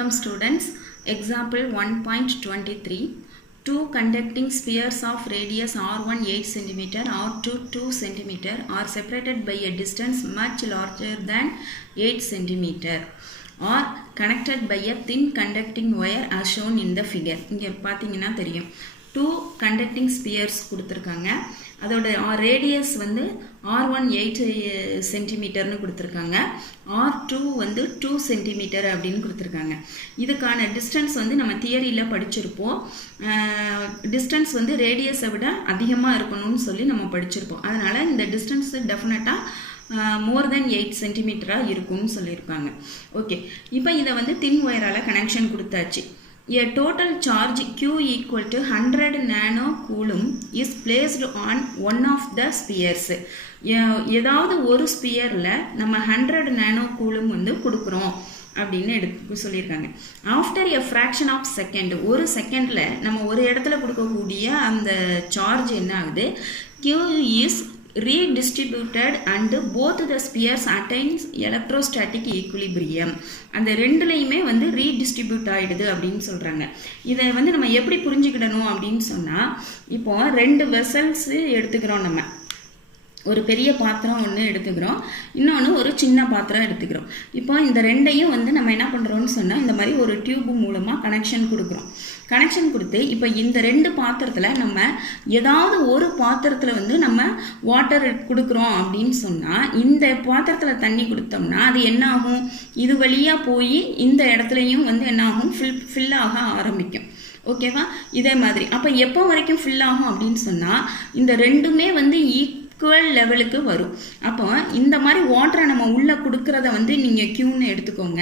Welcome students. Example 1.23. Two conducting spheres of radius r1 8 cm, r2 2 cm are separated by a distance much larger than 8 cm are connected by a thin conducting wire as shown in the figure. இங்கே பார்த்தீங்கன்னா தெரியும். Two conducting spheres கொடுத்திருக்காங்க. அதோட radius வந்து r1 8 சென்டிமீட்டர்னு கொடுத்துருக்காங்க, r2 வந்து 2 centimetre அப்படின்னு கொடுத்துருக்காங்க. இதுக்கான டிஸ்டன்ஸ் வந்து நம்ம தியரியில் படிச்சிருப்போம். டிஸ்டன்ஸ் வந்து ரேடியஸை விட அதிகமாக இருக்கணும்னு சொல்லி நம்ம படிச்சிருப்போம். அதனால் இந்த டிஸ்டன்ஸ் டெஃபினட்டாக மோர் தென் 8 சென்டிமீட்டராக இருக்கும்னு சொல்லியிருக்காங்க. ஓகே, இப்போ இதை வந்து தின் ஒயரால் கனெக்ஷன் கொடுத்தாச்சு. A total charge Q equal to 100 nano coulomb is placed on one of the spheres. ஏதாவது ஒரு ஸ்பியரில் நம்ம 100 நானோ கூலும் வந்து கொடுக்குறோம் அப்படின்னு சொல்லியிருக்காங்க. After a fraction of second, ஒரு செகண்டில் நம்ம ஒரு இடத்துல கொடுக்கக்கூடிய அந்த சார்ஜ் என்ன ஆகுது, Q is redistributed and both the spheres attains electrostatic equilibrium. அந்த ரெண்டுலையுமே வந்து ரீடிஸ்ட்ரிபியூட் ஆகிடுது அப்படின்னு சொல்கிறாங்க. இதை வந்து நம்ம எப்படி புரிஞ்சுக்கிடணும் அப்படின்னு சொன்னால், இப்போ ரெண்டு வெசல்ஸு எடுத்துக்கிறோம். நம்ம ஒரு பெரிய பாத்திரம் ஒன்று எடுத்துக்கிறோம், இன்னொன்று ஒரு சின்ன பாத்திரம் எடுத்துக்கிறோம். இப்போ இந்த ரெண்டையும் வந்து நம்ம என்ன பண்ணுறோம்னு சொன்னால், இந்த மாதிரி ஒரு டியூப் மூலமாக கனெக்ஷன் கொடுக்குறோம். கனெக்ஷன் கொடுத்து இப்போ இந்த ரெண்டு பாத்திரத்தில் நம்ம ஏதாவது ஒரு பாத்திரத்தில் வந்து நம்ம வாட்டர் கொடுக்குறோம் அப்படின்னு சொன்னால், இந்த பாத்திரத்தில் தண்ணி கொடுத்தோம்னா அது என்ன ஆகும், இது வழியாக போய் இந்த இடத்துலையும் வந்து என்ன ஆகும், ஃபில் ஆக ஆரம்பிக்கும். ஓகேவா? இதே மாதிரி அப்போ எப்போ வரைக்கும் ஃபில் ஆகும் அப்படின்னு சொன்னால், இந்த ரெண்டுமே வந்து ஈக்குவல் லெவலுக்கு வரும். அப்போ இந்த மாதிரி வாட்டரை நம்ம உள்ளே கொடுக்குறத வந்து நீங்கள் Qன்னு எடுத்துக்கோங்க.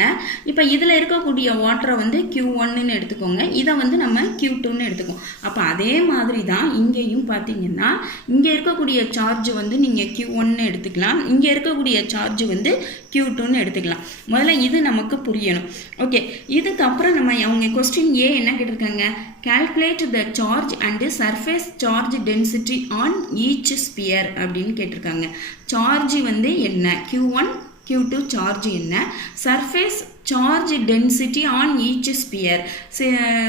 இப்போ இதில் இருக்கக்கூடிய வாட்டரை வந்து Q1ன்னு எடுத்துக்கோங்க, இதை வந்து நம்ம Q2ன்னு எடுத்துக்கோங்க. அப்போ அதே மாதிரி தான் இங்கேயும் பார்த்தீங்கன்னா, இங்கே இருக்கக்கூடிய சார்ஜ் வந்து நீங்கள் Q1ன்னு எடுத்துக்கலாம், இங்கே இருக்கக்கூடிய சார்ஜ் வந்து Q2ன்னு எடுத்துக்கலாம். முதல்ல இது நமக்கு புரியணும். ஓகே, இதுக்கப்புறம் நம்ம அவங்க கொஸ்டின் ஏ என்ன கேட்டிருக்காங்க, calculate the charge and surface charge density on each sphere அப்படின்னு கேட்டிருக்காங்க. சார்ஜ் வந்து என்ன, Q1 Q2 சார்ஜ் என்ன, surface charge density on each sphere.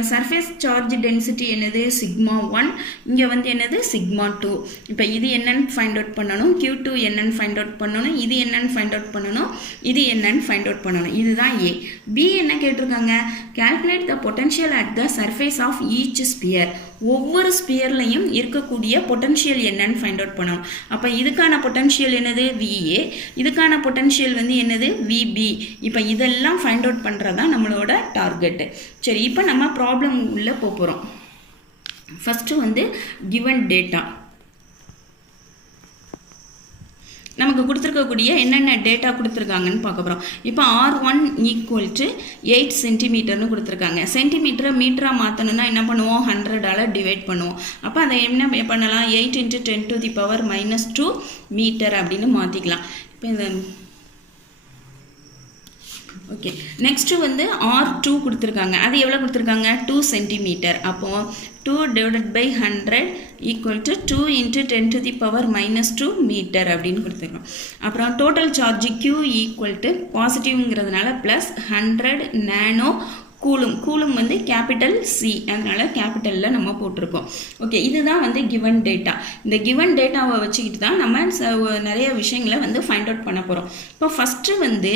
Surface charge density என்னது, σ1, இங்கே வந்து என்னது σ2. இப்போ இது என்னன்னு ஃபைண்ட் அவுட் பண்ணணும், Q2 என்னன்னு ஃபைண்ட் அவுட் பண்ணணும், இது என்னன்னு ஃபைண்ட் அவுட் பண்ணணும், இது என்னன்னு ஃபைண்ட் அவுட் பண்ணணும். இதுதான் ஏ. பி என்ன கேட்டிருக்காங்க, calculate the potential at the surface of each sphere. ஒவ்வொரு ஸ்பியர்லையும் இருக்கக்கூடிய பொட்டன்ஷியல் என்னன்னு ஃபைண்ட் அவுட் பண்ணணும். அப்போ இதுக்கான பொட்டன்ஷியல் என்னது, VA, இதுக்கான பொட்டன்ஷியல் வந்து என்னது, VB. இப்போ இதெல்லாம் ஃபைண்ட் அவுட் பண்ணுறது தான் நம்மளோட டார்கெட்டு. சரி, இப்போ நம்ம ப்ராப்ளம் உள்ளே போகிறோம். ஃபஸ்ட்டு வந்து கிவன் டேட்டா நமக்கு கொடுத்துருக்கக்கூடிய என்னென்ன டேட்டா கொடுத்துருக்காங்கன்னு பார்க்க போகிறோம். இப்போ r1 ஈக்குவல் டு 8 சென்டிமீட்டர்னு கொடுத்துருக்காங்க. சென்டிமீட்டரை மீட்டராக மாற்றணுன்னா என்ன பண்ணுவோம், 100ஆல் டிவைட் பண்ணுவோம். அப்போ அதை என்ன பண்ணலாம், 8 × 10⁻⁻2 மீட்டர் அப்படின்னு மாற்றிக்கலாம். இப்போ இந்த ஓகே, நெக்ஸ்ட்டு வந்து r2 கொடுத்துருக்காங்க. அது எவ்வளோ கொடுத்துருக்காங்க, 2 சென்டிமீட்டர். அப்போது 2 / 100 ஈக்குவல் டு 2 × 10⁻⁻2 மீட்டர் அப்படின்னு கொடுத்துருக்கோம். அப்புறம் total charge Q equal to பாசிட்டிவ்ங்கிறதுனால ப்ளஸ் 100 நானோ கூலும். கூலும் வந்து கேபிட்டல் C, அதனால் கேபிட்டலில் நம்ம போட்டிருக்கோம். ஓகே, இதுதான் வந்து கிவன் டேட்டா. இந்த கிவன் டேட்டாவை வச்சுக்கிட்டு தான் நம்ம நிறைய விஷயங்களை வந்து ஃபைண்ட் அவுட் பண்ண போகிறோம். இப்போ ஃபஸ்ட்டு வந்து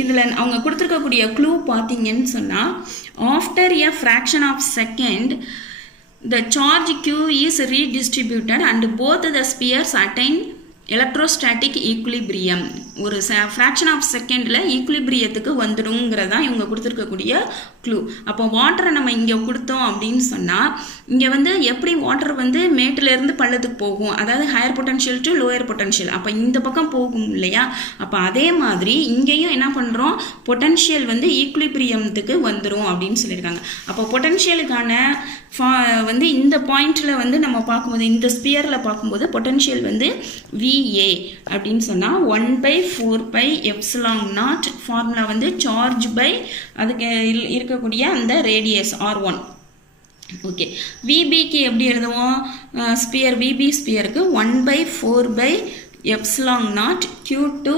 இதில் அவங்க கொடுத்துருக்கக்கூடிய க்ளூ பார்த்தீங்கன்னு சொன்னால், after a fraction of second the charge Q is redistributed and both the spheres attain electrostatic equilibrium. ஒரு ஃப்ராக்ஷன் ஆஃப் செகண்டில் ஈக்குலிபிரியத்துக்கு வந்துடுங்கிறதான் இவங்க கொடுத்துருக்கக்கூடிய க்ளூ. அப்போ வாட்டரை நம்ம இங்கே கொடுத்தோம் அப்படின்னு சொன்னால், இங்கே வந்து எப்படி வாட்டர் வந்து மேட்டிலேருந்து பள்ளத்துக்கு போகும், அதாவது higher potential to lower potential, அப்போ இந்த பக்கம் போகும் இல்லையா. அப்போ அதே மாதிரி இங்கேயும் என்ன பண்ணுறோம், பொட்டன்ஷியல் வந்து ஈக்குலிபிரியத்துக்கு வந்துடும் அப்படின்னு சொல்லியிருக்காங்க. அப்போ பொட்டன்ஷியலுக்கான வந்து இந்த பாயிண்டில் வந்து நம்ம பார்க்கும்போது, இந்த ஸ்பியரில் பார்க்கும்போது பொட்டன்ஷியல் வந்து VA அப்படின்னு சொன்னால் 1/4πε0 ஃபார்முலா வந்து சார்ஜ் பை அதுக்கு இருக்கக்கூடிய அந்த ரேடியஸ் R1. ஓகே, VBக்கு எப்படி எழுதுவோம், ஸ்பியர் VB ஸ்பியருக்கு 1/4πε0 Q2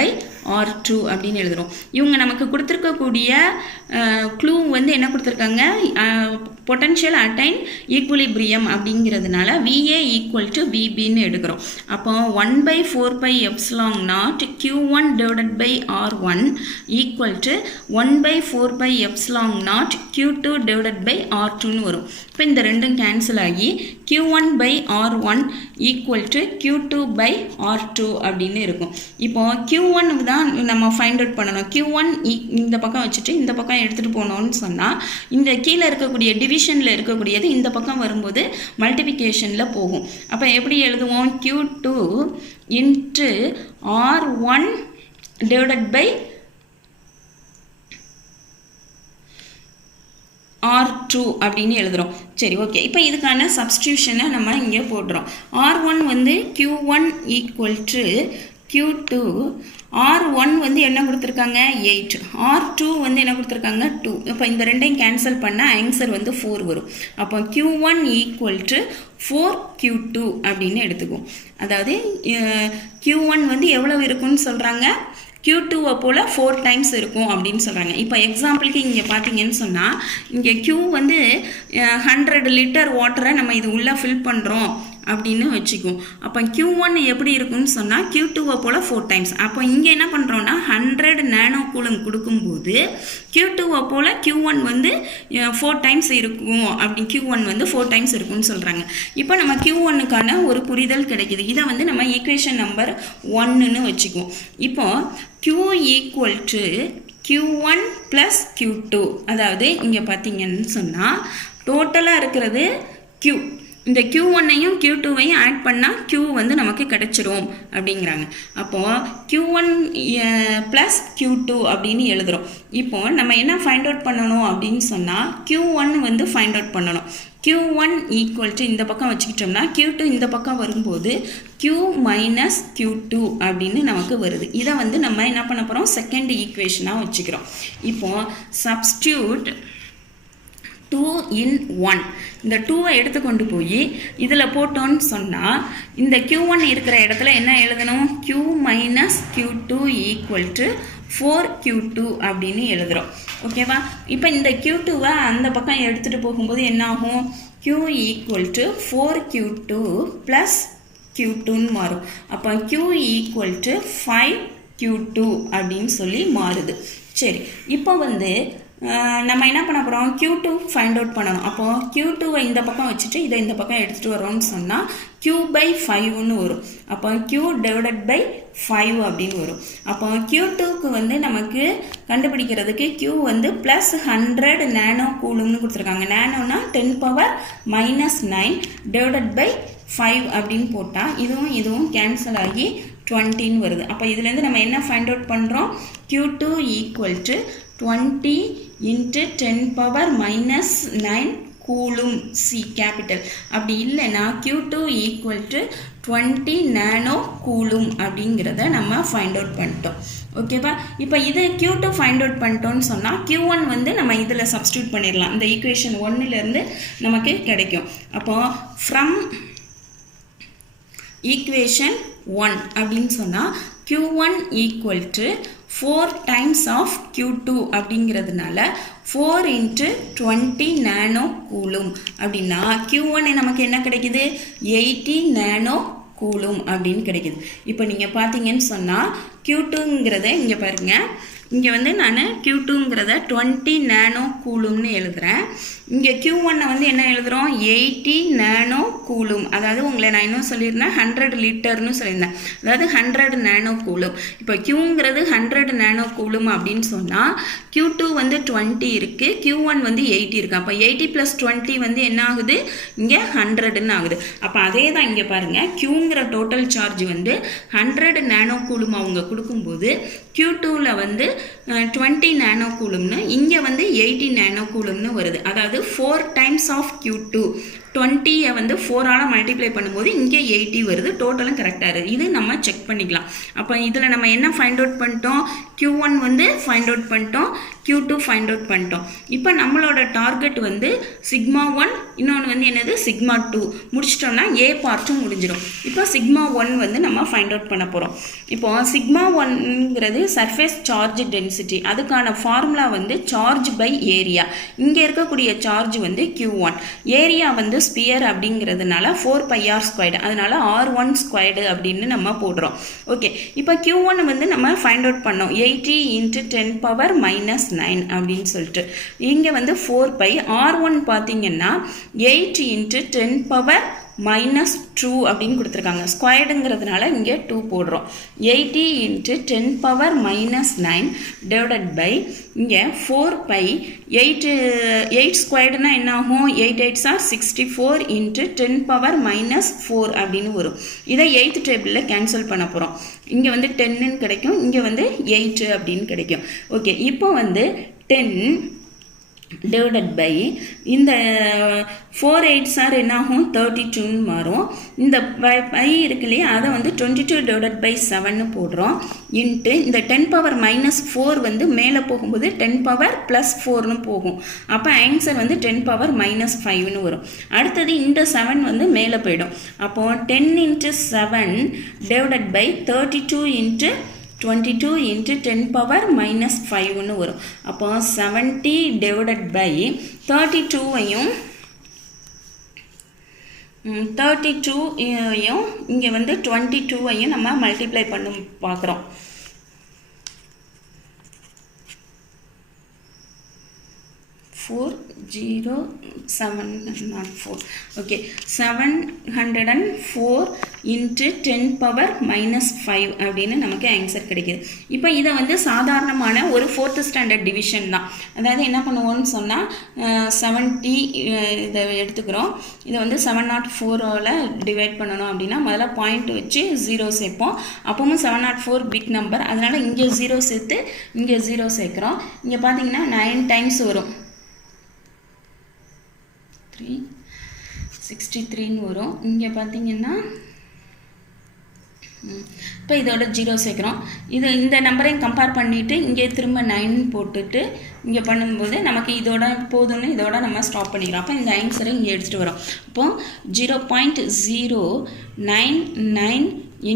/ R2 அப்படின்னு எழுதுகிறோம். இவங்க நமக்கு கொடுத்துருக்கக்கூடிய க்ளூ வந்து என்ன கொடுத்துருக்காங்க, பொட்டன்ஷியல் அட்டைன் ஈக்குலிபிரியம் அப்படிங்கிறதுனால VA ஈக்குவல் டு VBன்னு எடுக்கிறோம். அப்போ 1/4πε0 Q1 divided by R1 equal to 1/4πε0 Q2 divided by R2ன்னு வரும். இப்போ இந்த ரெண்டும் கேன்சல் ஆகி Q1 by R1 equal to Q2 by R2 அப்படின்னு இருக்கும். இப்போ Q1 தான் நம்ம ஃபைண்ட் அவுட் பண்ணணும். Q1 இந்த பக்கம் வச்சுட்டு இந்த பக்கம் எடுத்துகிட்டு போனோம்னு சொன்னால் இந்த கீழே இருக்கக்கூடிய டிவிஷனில் இருக்கக்கூடியது இந்த பக்கம் வரும்போது மல்டிபிகேஷனில் போகும். அப்போ எப்படி எழுதுவோம், Q2 into R1 divided by R2 அப்படின்னு எழுதுகிறோம். சரி, ஓகே. இப்போ இதுக்கான சப்ஸ்டியூஷனை நம்ம இங்கே போடுறோம். R1 வந்து Q1 equal to Q2, R1 வந்து என்ன கொடுத்துருக்காங்க 8, R2 வந்து என்ன கொடுத்துருக்காங்க 2. இப்போ இந்த ரெண்டையும் கேன்சல் பண்ணால் ஆன்சர் வந்து 4 வரும். அப்போ Q1 ஈக்குவல் டு 4Q2 அப்படின்னு எடுத்துக்குவோம். அதாவது Q1 வந்து எவ்வளோ இருக்குன்னு சொல்கிறாங்க, Q2 போல் 4 டைம்ஸ் இருக்கும் அப்படின்னு சொல்கிறாங்க. இப்போ எக்ஸாம்பிளுக்கு இங்கே பார்த்தீங்கன்னு சொன்னால் இங்கே Q வந்து 100 லிட்டர் வாட்டரை நம்ம இது உள்ளே ஃபில் பண்ணுறோம் அப்படின்னு வச்சுக்குவோம். அப்போ Q1 எப்படி இருக்குன்னு சொன்னால் Q2 போல் 4 டைம்ஸ். அப்போ இங்கே என்ன பண்ணுறோன்னா 100 நானோ கூலும் கொடுக்கும்போது Q2 போல் Q1 வந்து 4 டைம்ஸ் இருக்கும். அப்படி Q1 வந்து 4 டைம்ஸ் இருக்குன்னு சொல்கிறாங்க. இப்போ நம்ம Q1க்கான ஒரு புரிதல் கிடைக்கிது. இதை வந்து நம்ம ஈக்குவேஷன் நம்பர் 1ன்னு வச்சுக்குவோம். இப்போ Q equal to Q1 plus Q2, அதாவது இங்கே பார்த்தீங்கன்னு சொன்னால் டோட்டலாக இருக்கிறது Q. இந்த Q1ஐயும் Q2வையும் ஆட் பண்ணால் Q வந்து நமக்கு கிடைச்சிரும் அப்படிங்கிறாங்க. அப்போது Q1 ப்ளஸ் Q2 அப்படின்னு எழுதுகிறோம். இப்போது நம்ம என்ன ஃபைண்ட் அவுட் பண்ணணும் அப்படின்னு சொன்னால் Q1 வந்து ஃபைண்ட் அவுட் பண்ணணும். Q1 ஈக்குவல் டு இந்த பக்கம் வச்சுக்கிட்டோம்னா Q2 இந்த பக்கம் வரும்போது Q மைனஸ் Q2 அப்படின்னு நமக்கு வருது. இதை வந்து நம்ம என்ன பண்ண போகிறோம், செகண்ட் ஈக்குவேஷனாக வச்சுக்கிறோம். இப்போது சப்ஸ்டியூட் 2 in 1, இந்த 2வை எடுத்து கொண்டு போய் இதில் போட்டோன்னு சொன்னால் இந்த Q1 இருக்கிற இடத்துல என்ன எழுதணும், Q minus Q2 equal to 4Q2 அப்படின்னு எழுதுகிறோம். ஓகேவா? இப்போ இந்த Q2வை அந்த பக்கம் எடுத்துகிட்டு போகும்போது என்ன ஆகும், Q equal to 4Q2 plus Q2ன்னு மாறும். அப்போ Q ஈக்குவல் டு 5Q2 அப்படின்னு சொல்லி மாறுது. சரி, இப்போ வந்து நம்ம என்ன பண்ண போகிறோம், Q2 ஃபைண்ட் அவுட் பண்ணணும். அப்போது Q2வை இந்த பக்கம் வச்சுட்டு இதை இந்த பக்கம் எடுத்துகிட்டு வரோம்னு சொன்னால் Q பை 5ன்னு வரும். அப்போ Q டிவைடட் பை 5 அப்படின்னு வரும். அப்போ Q2க்கு வந்து நமக்கு கண்டுபிடிக்கிறதுக்கு Q வந்து ப்ளஸ் 100 நானோ கூலும்னு கொடுத்துருக்காங்க. நானோனா 10⁻⁹ டிவைடட் பை 5 அப்படின்னு போட்டால் இதுவும் கேன்சல் ஆகி 20ன்னு வருது. அப்போ இதுலேருந்து நம்ம என்ன ஃபைண்ட் அவுட் பண்ணுறோம், Q2 equal to 20 into 10⁻⁹ coulomb C capital. அப்படி இல்லைன்னா Q2 equal to 20 nano coulomb அப்படிங்கிறத நம்ம ஃபைண்ட் அவுட் பண்ணிட்டோம். ஓகேவா? இப்போ இதை Q2 ஃபைண்ட் அவுட் பண்ணிட்டோன்னு சொன்னால் Q1 வந்து நம்ம இதில் சப்ஸ்டியூட் பண்ணிடலாம். இந்த ஈக்குவேஷன் 1லேருந்து நமக்கு கிடைக்கும். அப்போது ஃப்ரம் ஈக்குவேஷன் 1 அப்படின்னு சொன்னால் Q1 equal to 4 times of Q2 அப்படிங்கிறதுனால 4 into 20 நானோ கூலும் அப்படின்னா Q1 நமக்கு என்ன கிடைக்குது, 80 நானோ கூலும் அப்படின்னு கிடைக்குது. இப்போ நீங்கள் பார்த்தீங்கன்னு சொன்னால் Q2ங்கிறத இங்கே பாருங்கள், இங்கே வந்து நான் Q2ங்கிறத 20 நானோ கூலும்னு எழுதுகிறேன். இங்கே Q1 வந்து என்ன எழுதுகிறோம், 80 நானோ கூலும். அதாவது உங்களை நான் இன்னும் சொல்லியிருந்தேன் 100 லிட்டர்னு சொல்லியிருந்தேன், அதாவது 100 நானோ கூலும். இப்போ Qங்கிறது 100 நானோ கூலும் அப்படின்னு சொன்னால் Q2 வந்து 20 இருக்குது, Q1 வந்து 80 இருக்குது. அப்போ 80 + 20 வந்து என்ன ஆகுது, இங்கே 100ன்னு ஆகுது. அப்போ அதே தான் இங்கே பாருங்கள், Qங்கிற டோட்டல் சார்ஜ் வந்து 100 நானோ கூலும் அவங்க கொடுக்கும்போது Q2ல வந்து 20 நானோ கூலும்னு, இங்கே வந்து 80 நானோ கூலும்னு வருது. அதாவது 4 டைம்ஸ் ஆஃப் Q2, 20யை வந்து 4ஆல் மல்டிப்ளை பண்ணும்போது இங்கே 80 வருது. டோட்டலும் கரெக்டாக இருக்குது. இது நம்ம செக் பண்ணிக்கலாம். அப்போ இதில் நம்ம என்ன ஃபைண்ட் அவுட் பண்ணிட்டோம், Q1 வந்து ஃபைண்ட் அவுட் பண்ணிட்டோம், Q2 ஃபைண்ட் அவுட் பண்ணிட்டோம். இப்போ நம்மளோட டார்கெட் வந்து σ1, இன்னொன்று வந்து என்னது σ2 முடிச்சிட்டோம்னா A பார்ட்டும் முடிஞ்சிடும். இப்போ σ1 வந்து நம்ம ஃபைண்ட் அவுட் பண்ண போகிறோம். இப்போ σ1ங்கிறது சர்ஃபேஸ் சார்ஜ் டென்சிட்டி, அதுக்கான ஃபார்முலா வந்து சார்ஜ் பை ஏரியா. இங்கே இருக்கக்கூடிய சார்ஜ் வந்து Q1, ஏரியா வந்து ஸ்பியர் அப்படிங்கிறதுனால 4πr², அதனால R1² அப்படின்னு நம்ம போடுறோம். ஓகே, இப்போ Q1 வந்து நம்ம ஃபைண்ட் அவுட் பண்ணோம் 80 × 10⁻⁹ அப்படின்னு சொல்லிட்டு. இங்கே வந்து 4π, R1 பார்த்தீங்கன்னா 8 × 10⁻⁻2 அப்படின்னு கொடுத்துருக்காங்க. ஸ்கொயர்டுங்கிறதுனால இங்கே 2 போடுறோம். 80 × 10⁻⁹ டிவைடட் பை இங்கே 4π. 8 ஸ்கொயர்டுனா என்ன ஆகும்? 8 8s are 64 × 10⁻⁻4 அப்படின்னு வரும். இதை 8th டேபிளில் கேன்சல் பண்ண போகிறோம். இங்கே வந்து 10ன்னு கிடைக்கும், இங்கே வந்து 8 அப்படின்னு கிடைக்கும். ஓகே, இப்போ வந்து 10 divided by இந்த 4 8s are என்ன ஆகும்? 32ன்னு மாறும். இந்த பை இருக்கு இல்லையா, அதை வந்து 22 divided by 7ன்னு போடுறோம். இன்ட்டு இந்த 10⁻⁻4 வந்து மேலே போகும்போது 10⁻+4ன்னு போகும். அப்போ ஆன்சர் வந்து 10⁻−5ன்னு வரும். அடுத்தது இந்த 7 வந்து மேலே போயிடும். அப்போ 10 × 7 divided by 32 × 22 × 10⁻−5ன்னு வரும். அப்போ 70 டிவைடட் பை 32வையும் 32ஐயும் இங்கே வந்து 22வையும் நம்ம மல்டிப்ளை பண்ணி பார்க்குறோம். 704. ஓகே, 704 × 10⁻−5 அப்படின்னு நமக்கு ஆன்சர் கிடைக்குது. இப்போ இதை வந்து சாதாரணமான ஒரு 4th ஸ்டாண்டர்ட் டிவிஷன் தான். அதாவது என்ன பண்ணுவோம்னு சொன்னால் 70 இதை எடுத்துக்கிறோம். இதை வந்து 704ஆல் டிவைட் பண்ணணும் அப்படின்னா முதல்ல பாயிண்ட் வச்சு 0 சேர்ப்போம். அப்பவும் 704 பிக் நம்பர், அதனால் இங்கே 0 சேர்த்து இங்கே 0 சேர்க்குறோம். இங்கே பார்த்தீங்கன்னா 9 டைம்ஸ் வரும், 63ன்னு வரும். இங்கே பார்த்தீங்கன்னா இப்போ இதோட 0 சேர்க்குறோம். இந்த நம்பரையும் கம்பேர் பண்ணிவிட்டு இங்கே திரும்ப 9 போட்டுட்டு இங்கே பண்ணும்போது நமக்கு இதோட போதும்னு இதோட நம்ம ஸ்டாப் பண்ணிக்கிறோம். அப்போ இந்த ஆன்சரை இங்கே எடுத்துகிட்டு வரோம். இப்போ 0.099 ×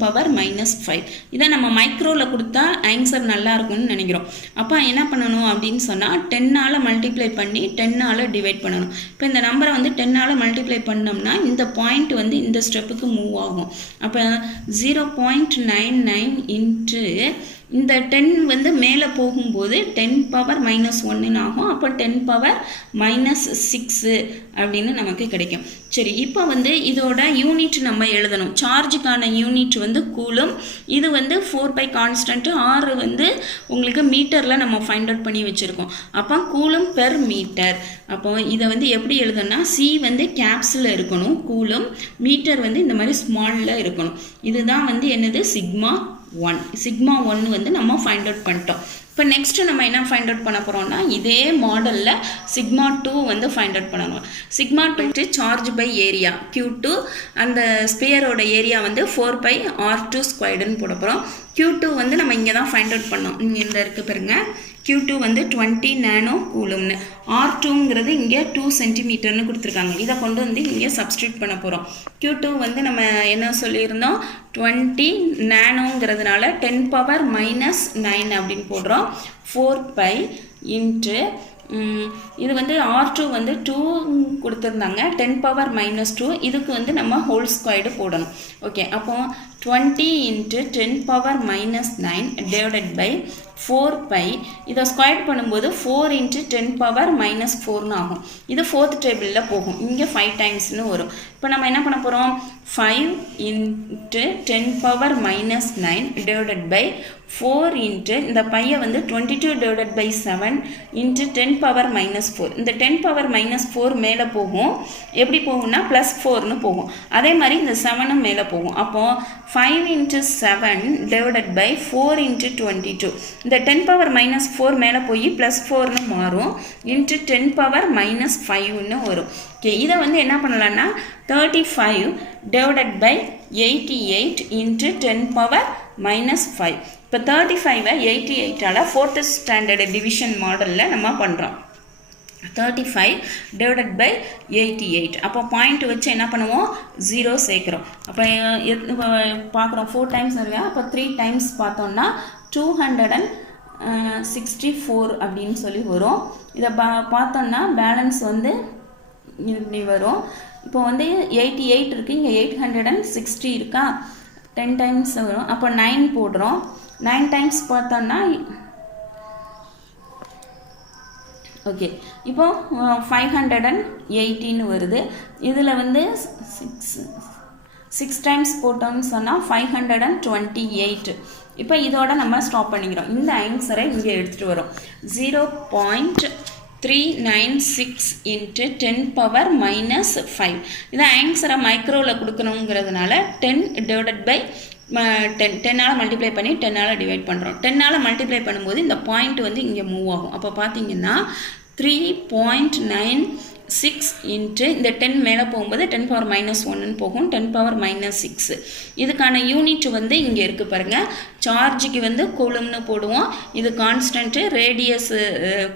10⁻−5. இதை நம்ம மைக்ரோவில் கொடுத்தா ஆன்சர் நல்லா இருக்கும்னு நினைக்கிறோம். அப்போ என்ன பண்ணணும் அப்படின்னு சொன்னால் 10ஆல் மல்டிப்ளை பண்ணி 10ஆல் டிவைட் பண்ணணும். இப்போ இந்த நம்பரை வந்து 10ஆல் மல்டிப்ளை பண்ணோம்னா இந்த பாயிண்ட் வந்து இந்த ஸ்டெப்புக்கு மூவ் ஆகும். அப்போ 0.99 × இந்த 10 வந்து மேலே போகும்போது 10⁻−1 ஆகும். அப்போ 10⁻−6 அப்படின்னு நமக்கு கிடைக்கும். சரி, இப்போ வந்து இதோட யூனிட் நம்ம எழுதணும். சார்ஜுக்கான யூனிட் வந்து கூலும். இது வந்து 4π கான்ஸ்டன்ட், R வந்து உங்களுக்கு மீட்டரில் நம்ம ஃபைண்ட் அவுட் பண்ணி வச்சுருக்கோம். அப்போ கூலும் பெர் மீட்டர். அப்போ இதை வந்து எப்படி எழுதணும்னா C வந்து கேப்ஸில் இருக்கணும், கூலும் மீட்டர் வந்து இந்த மாதிரி ஸ்மாலில் இருக்கணும். இதுதான் வந்து என்னது σ1 வந்து நம்ம ஃபைண்ட் அவுட் பண்ணிட்டோம். இப்போ நெக்ஸ்ட்டு நம்ம என்ன ஃபைண்ட் அவுட் பண்ண போகிறோம்னா இதே மாடலில் σ2 வந்து ஃபைண்ட் அவுட் பண்ணணும். σ2 சார்ஜ் பை ஏரியா, Q2 அந்த ஸ்பியரோட ஏரியா வந்து 4πr²ன்னு போட போகிறோம். Q2 வந்து நம்ம இங்கே தான் ஃபைண்ட் அவுட் பண்ணோம். இங்கே இந்த இருக்குது பாருங்க, Q2 வந்து 20 நானோ கூலும்னு, R2ங்கிறது இங்கே 2 சென்டிமீட்டர்னு கொடுத்துருக்காங்க. இதை கொண்டு வந்து இங்கே சப்ஸ்டியூட் பண்ண போகிறோம். Q2 வந்து நம்ம என்ன சொல்லியிருந்தோம், 20 நானோங்கிறதுனால 10⁻−9 அப்படின்னு போடுறோம். 4π × இது வந்து R2 வந்து 2 கொடுத்துருந்தாங்க, 10⁻−2, இதுக்கு வந்து நம்ம ஹோல் ஸ்கொயர்டு போடணும். ஓகே, அப்போ 20 × 10⁻−9 டிவைடட் பை 4π. இதை ஸ்கொயர் பண்ணும்போது 4 × 10⁻−4ன்னு ஆகும். இது 4th டேபிளில் போகும். இங்கே 5 டைம்ஸ்னு வரும். இப்போ நம்ம என்ன பண்ண போகிறோம், 5 × 10⁻−9 டிவைடட் பை 4 × இந்த பையை வந்து 22 டிவைடட் பை 7 × 10⁻−4. இந்த 10⁻−4 மேலே போகும். எப்படி போகும்னா +4ன்னு போகும். அதே மாதிரி இந்த 7ம் மேலே போகும். அப்போது 5 × 7 டிவைடட் பை 4 × 22. இந்த 10⁻−4 மேலே போய் +4ன்னு மாறும், இன்ட்டு 10⁻−5ன்னு வரும். ஓகே, இதை வந்து என்ன பண்ணலான்னா 35 டிவைடட் பை 88 × 10⁻−5. இப்போ 35ஐ 88ஆல் 4th ஸ்டாண்டர்டு டிவிஷன் மாடலில் நம்ம பண்ணுறோம். 35 டிவைடட் பை 88. அப்போ பாயிண்ட் வச்சு என்ன பண்ணுவோம், 0 சேர்க்குறோம். அப்போ பார்க்குறோம் 4 டைம்ஸ் இருக்கா, அப்போ 3 டைம்ஸ் பார்த்தோம்னா 264 அப்படின்னு சொல்லி வரும். இதை பார்த்தோம்னா பேலன்ஸ் வந்து இப்படி வரும். இப்போ வந்து 88 இருக்குது, இங்கே 860 இருக்கா, 10 டைம்ஸ் வரும். அப்போ 9 போடுறோம். 9 டைம்ஸ் பார்த்தோம்னா ஓகே, இப்போ 518 வருது. இதில் வந்து 6 டைம்ஸ் போட்டோம்னு சொன்னால் 528. இப்போ இதோட நம்ம ஸ்டாப் பண்ணிக்கிறோம். இந்த ஆன்சரை இங்கே எடுத்துகிட்டு வரோம். 0.396 × 10⁻⁵. இதை ஆன்சரை மைக்ரோவில் கொடுக்கணுங்கிறதுனால 10 / 10 10ஆல் மல்டிப்ளை பண்ணி 10ஆல் டிவைட் பண்ணுறோம். 10ஆல் மல்டிப்ளை பண்ணும்போது இந்த பாயிண்ட் வந்து இங்கே மூவ் ஆகும். அப்போ பார்த்தீங்கன்னா 3.96 × இந்த 10 மேலே போகும்போது 10⁻⁻1 போகும், 10⁻⁻6. இதுக்கான யூனிட் வந்து இங்கே இருக்குது பாருங்கள். சார்ஜுக்கு வந்து கூலும்னு போடுவோம். இது கான்ஸ்டன்ட்டு, ரேடியஸ்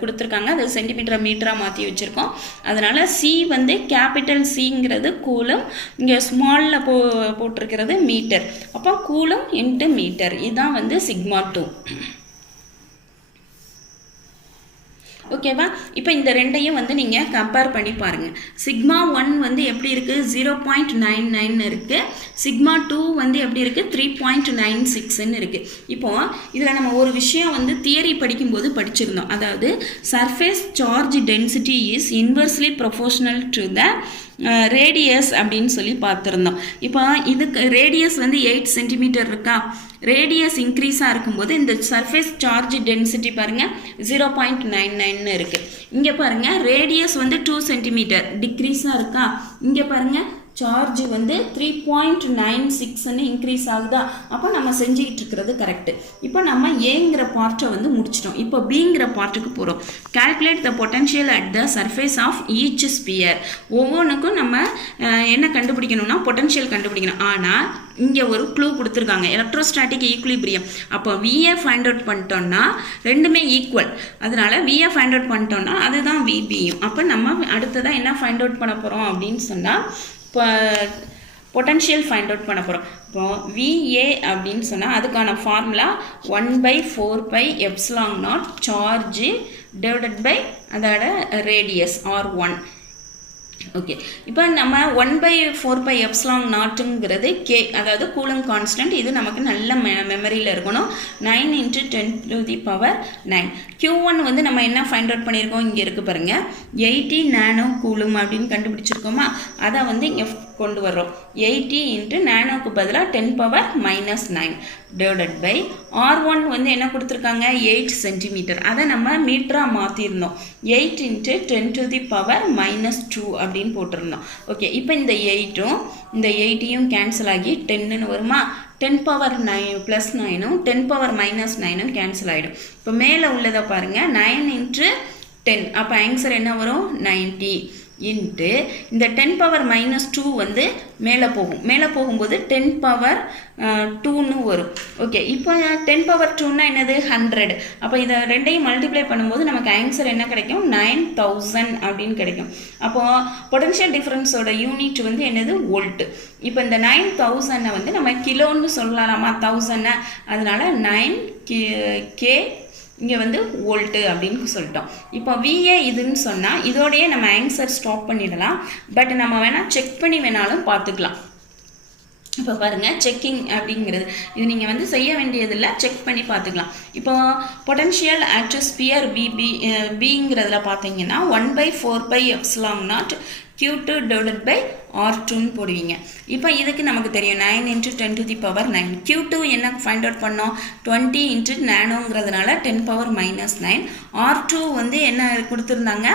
கொடுத்துருக்காங்க, அது சென்டிமீட்டர் மீட்டராக மாற்றி வச்சுருக்கோம். அதனால் சி வந்து கேபிட்டல் சிங்கிறது கூலும், இங்கே ஸ்மாலில் போட்டிருக்கிறது மீட்டர். அப்போ கூலும் இன்ட்டு மீட்டர், இதுதான் வந்து σ2. ஓகேவா? இப்போ இந்த ரெண்டையும் வந்து நீங்கள் கம்பேர் பண்ணி பாருங்கள். σ1 வந்து எப்படி இருக்குது, 0.99 இருக்குது. σ2 வந்து எப்படி இருக்குது, 3.96ன்னு இருக்குது. இப்போது இதில் நம்ம ஒரு விஷயம் வந்து தியரி படிக்கும்போது படிச்சிருந்தோம். அதாவது surface charge density is inversely proportional to the radius அப்படின்னு சொல்லி பார்த்துருந்தோம். இப்போ இதுக்கு ரேடியஸ் வந்து 8 சென்டிமீட்டர் இருக்கா, ரேடியஸ் இன்க்ரீஸாக இருக்கும்போது இந்த சர்ஃபேஸ் சார்ஜ் டென்சிட்டி பாருங்கள் 0.99 இருக்குது. இங்கே பாருங்கள் ரேடியஸ் வந்து 2 சென்டிமீட்டர் டிக்ரீஸாக இருக்கா, இங்கே பாருங்கள் சார்ஜ் வந்து 3.96ன்னு இன்க்ரீஸ் ஆகுதா. அப்போ நம்ம செஞ்சுக்கிட்டு இருக்கிறது கரெக்டு. இப்போ நம்ம ஏங்கிற பார்ட்டை வந்து முடிச்சிட்டோம். இப்போ பிங்கிற பார்ட்டுக்கு போகிறோம். Calculate the potential at the surface of each sphere. ஒவ்வொன்றுக்கும் நம்ம என்ன கண்டுபிடிக்கணும்னா பொட்டன்ஷியல் கண்டுபிடிக்கணும். ஆனால் இங்கே ஒரு க்ளூ கொடுத்துருக்காங்க, எலக்ட்ரோஸ்டாட்டிக் ஈக்குலிபிரியம். அப்போ விஏ ஃபைண்ட் அவுட் பண்ணிட்டோம்னா ரெண்டுமே ஈக்குவல், அதனால விஏ ஃபைண்ட் அவுட் பண்ணிட்டோம்னா அதுதான் விபியும். அப்போ நம்ம அடுத்ததான் என்ன ஃபைண்ட் அவுட் பண்ண போகிறோம் அப்படின்னு சொன்னால் இப்போ பொட்டன்ஷியல் ஃபைண்ட் அவுட் பண்ண போகிறோம். இப்போ விஏ அப்படின்னு சொன்னால் அதுக்கான ஃபார்முலா 1/4πε0 சார்ஜ் டிவைடட் பை அதோட ரேடியஸ் R1. ஓகே, இப்போ நம்ம 1/4πε0ங்கிறது கே, அதாவது கூலும் கான்ஸ்டன்ட். இது நமக்கு நல்ல மெமரியில் இருக்கணும். 9 × 10⁻⁹. Q1 வந்து நம்ம என்ன ஃபைண்ட் அவுட் பண்ணியிருக்கோம், இங்கே இருக்குது பாருங்கள், 80 நானோ கூலும் அப்படின்னு கண்டுபிடிச்சிருக்கோமா. அதை வந்து இங்கே கொண்டு வர்றோம். 80 × நானோக்கு பதிலாக 10⁻⁻9 டிவைடட் பை R1 வந்து என்ன கொடுத்துருக்காங்க, 8 சென்டிமீட்டர். அதை நம்ம மீட்டராக மாற்றிருந்தோம். 8 × 10⁻⁻2 அப்படின்னு போட்டிருந்தோம். ஓகே, இப்போ இந்த 8ம் இந்த 8யும் கேன்சல் ஆகி 10ன்னு வருமா. 10⁻9 + 9ம் 10⁻⁻9ம் கேன்சல் ஆகிடும். இப்போ மேலே உள்ளதை பாருங்கள், 9 × 10. அப்போ ஆன்சர் என்ன வரும், 90 இன்ட்டு இந்த 10⁻⁻2 வந்து மேலே போகும். மேலே போகும்போது 10⁻2ன்னு வரும். ஓகே, இப்போ 10⁻2ன்னா என்னது, 100. அப்போ இதை ரெண்டையும் மல்டிப்ளை பண்ணும்போது நமக்கு ஆன்சர் என்ன கிடைக்கும், 9000 அப்படின்னு கிடைக்கும். அப்போது பொட்டன்ஷியல் டிஃப்ரென்ஸோட யூனிட் வந்து என்னது, வோல்ட். இப்போ இந்த 9000 வந்து நம்ம கிலோன்னு சொல்லலாமா, 1000, அதனால 9K இங்கே வந்து வோல்ட்டு அப்படின்னு சொல்லிட்டோம். இப்போ விஏ இதுன்னு சொன்னால் இதோடையே நம்ம ஆன்சர் ஸ்டாப் பண்ணிடலாம். பட் நம்ம வேணால் செக் பண்ணி வேணாலும் பார்த்துக்கலாம். இப்போ பாருங்கள், செக்கிங் அப்படிங்கிறது இது நீங்கள் வந்து செய்ய வேண்டியதில்லை, செக் பண்ணி பார்த்துக்கலாம். இப்போ பொட்டன்ஷியல் அட் ஸ்பியர் பிங்கிறதுல பார்த்தீங்கன்னா 1/4πε0 Q2 டிவைடட் பை R2ன்னு போடுவீங்க. இப்போ இதுக்கு நமக்கு தெரியும் 9 × 10⁻⁹. Q2 என்ன ஃபைண்ட் அவுட் பண்ணோம், 20 × நானோங்கிறதுனால 10⁻⁻9. R2 வந்து என்ன கொடுத்துருந்தாங்க,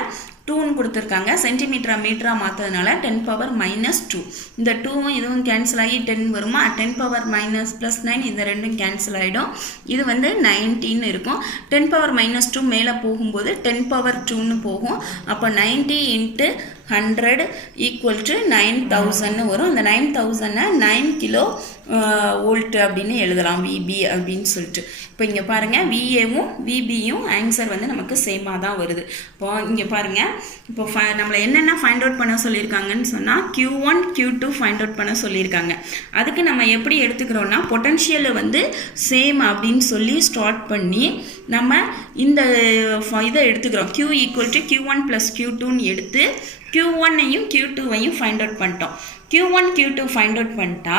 2ன்னு கொடுத்துருக்காங்க, சென்டிமீட்டரா மீட்டராக மாற்றதுனால 10⁻⁻2. இந்த 2வும் இதுவும் கேன்சல் ஆகி 10 வருமா. 10⁻⁻+9 இந்த ரெண்டும் கேன்சல் ஆகிடும். இது வந்து 90ன்னு இருக்கும். 10⁻⁻2 மேலே போகும்போது 10⁻2ன்னு போகும். அப்போ 90 × 100 = 9000ன்னு வரும். அந்த 9000 9 கிலோ வோல்ட் அப்படின்னு எழுதலாம், விபி அப்படின்னு சொல்லிட்டு. இப்போ இங்கே பாருங்கள், விஏவும் விபியும் ஆன்சர் வந்து நமக்கு சேமாக தான் வருது. இப்போ இங்கே பாருங்கள், இப்போ நம்மளை என்னென்ன ஃபைண்ட் அவுட் பண்ண சொல்லியிருக்காங்கன்னு சொன்னால் Q1 Q2 ஃபைண்ட் அவுட் பண்ண சொல்லியிருக்காங்க. அதுக்கு நம்ம எப்படி எடுத்துக்கிறோன்னா பொட்டன்ஷியலை வந்து சேம் அப்படின்னு சொல்லி ஸ்டார்ட் பண்ணி நம்ம இந்த இதை எடுத்துக்கிறோம். Q = Q1 + Q2ன்னு எடுத்து Q1ஐயும் Q2ஐயும் ஃபைண்ட் அவுட் பண்ணிட்டோம். Q1 Q2 ஃபைண்ட் அவுட் பண்ணிட்டா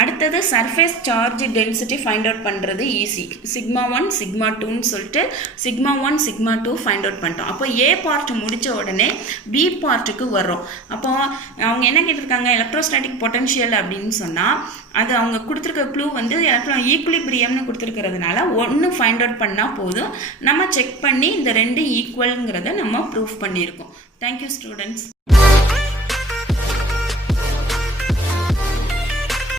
அடுத்தது surface charge density find out பண்ணுறது ஈஸி. σ1 σ2ன்னு சொல்லிட்டு σ1 σ2 ஃபைண்ட் அவுட் பண்ணிட்டோம். அப்போ ஏ பார்ட் முடித்த உடனே பி பார்ட்டுக்கு வர்றோம். அப்போ அவங்க என்ன கேட்டிருக்காங்க, எலக்ட்ரோஸ்டாட்டிக் பொட்டன்ஷியல் அப்படின்னு சொன்னால் அது அவங்க கொடுத்துருக்க க்ளூ வந்து ஈக்குலிபிரியம்னு கொடுத்துருக்கிறதுனால ஒன்று ஃபைண்ட் அவுட் பண்ணால் போதும். நம்ம செக் பண்ணி இந்த ரெண்டு ஈக்குவலுங்கிறத நம்ம ப்ரூஃப் பண்ணியிருக்கோம். Thank you students.